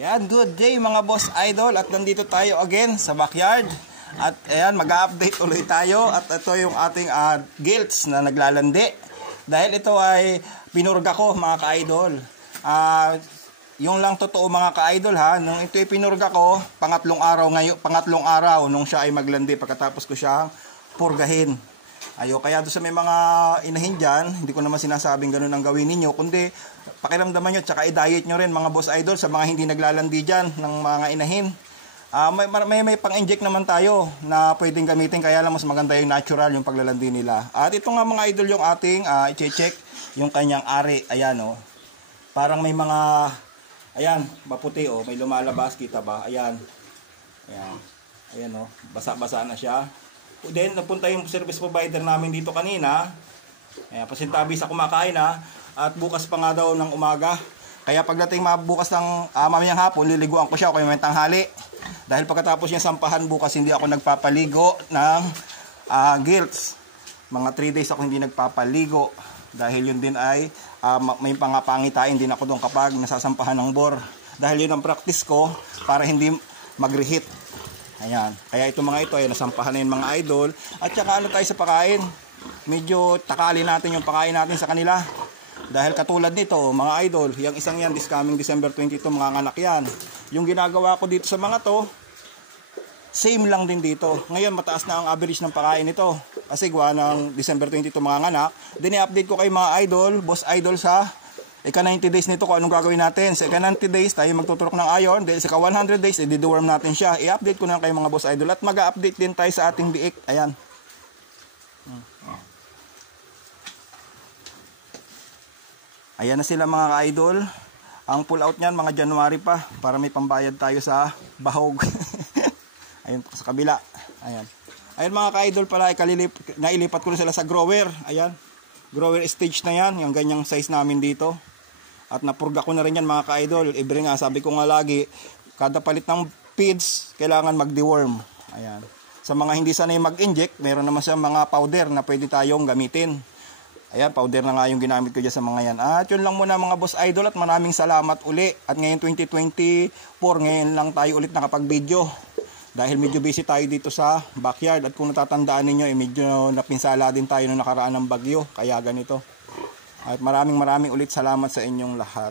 Ayan, good day mga boss idol. At nandito tayo again sa backyard. At ayan, mag-update ulit tayo. At ito yung ating gilts na naglalandi. Dahil ito ay pinurga ko mga ka-idol. Yung lang totoo mga ka-idol ha. Nung ito ay pinurga ko, pangatlong araw nung siya ay maglandi. Pagkatapos ko siyang purgahin. Kaya doon sa may mga inahin dyan, hindi ko naman sinasabing ganun ang gawin ninyo, kundi pakiramdaman nyo, tsaka i-diet nyo rin mga boss idol sa mga hindi naglalandi dyan ng mga inahin. May pang-inject naman tayo na pwedeng gamitin, kaya lang mas maganda yung natural, yung paglalandi nila. At ito nga mga idol yung ating i-check, yung kanyang ari. Ayan o, parang may mga, ayan, maputi o, may lumalabas, kita ba? Ayan, ayan o, basa-basa na siya. Then, napunta yung service provider namin dito kanina. Ayan, pasintabi sa kumakain ha. At bukas pa nga daw ng umaga. Kaya pagdating bukas ng mamayang hapon, liliguan ko siya o kaya may tanghali. Dahil pagkatapos niya sampahan bukas, hindi ako nagpapaligo ng gilts. Mga 3 days ako hindi nagpapaligo. Dahil yun din ay may pangapangitain din ako doon kapag nasasampahan ng bor. Dahil yun ang practice ko para hindi mag-reheat. Ayan. Kaya ito mga ito ay nasampahan na yung mga idol. At saka ano tayo sa pakain? Medyo takali natin yung pakain natin sa kanila. Dahil katulad nito, mga idol, yung isang yan, this coming December 22, mga anak yan. Yung ginagawa ko dito sa mga to, same lang din dito. Ngayon, mataas na ang average ng pakain nito. Kasi gawa ng December 22, mga anak. Then, i-update ko kay mga idol, boss idol sa ika-90 days nito kung anong gagawin natin. Sa ika-90 days, tayo magtuturok ng iron. Then, sa ika-100 days, i-deworm natin siya. I-update ko na kay mga boss idol. At mag-update din tayo sa ating biik. Ayan. Ayan na sila mga ka-idol. Ang pull out niyan mga January pa para may pambayad tayo sa bahog. Ayun sa kabila. Ayan. Ayun mga ka-idol pala, nailipat ko na sila sa grower. Ayan. Grower stage na yan. Yung ganyang size namin dito. At napurga ko na rin yan mga ka-idol. Ibre nga, sabi ko nga lagi, kada palit ng feeds, kailangan mag-deworm. Ayan. Sa mga hindi sanay mag-inject, meron naman siya mga powder na pwede tayong gamitin. Ayan, powder na nga yung ginamit ko dyan sa mga yan. At yun lang muna mga boss idol at maraming salamat uli. At ngayon 2024, ngayon lang tayo ulit nakapag-video. Dahil medyo busy tayo dito sa backyard. At kung natatandaan ninyo, medyo napinsala din tayo nung nakaraan ng bagyo. Kaya ganito. At maraming ulit salamat sa inyong lahat.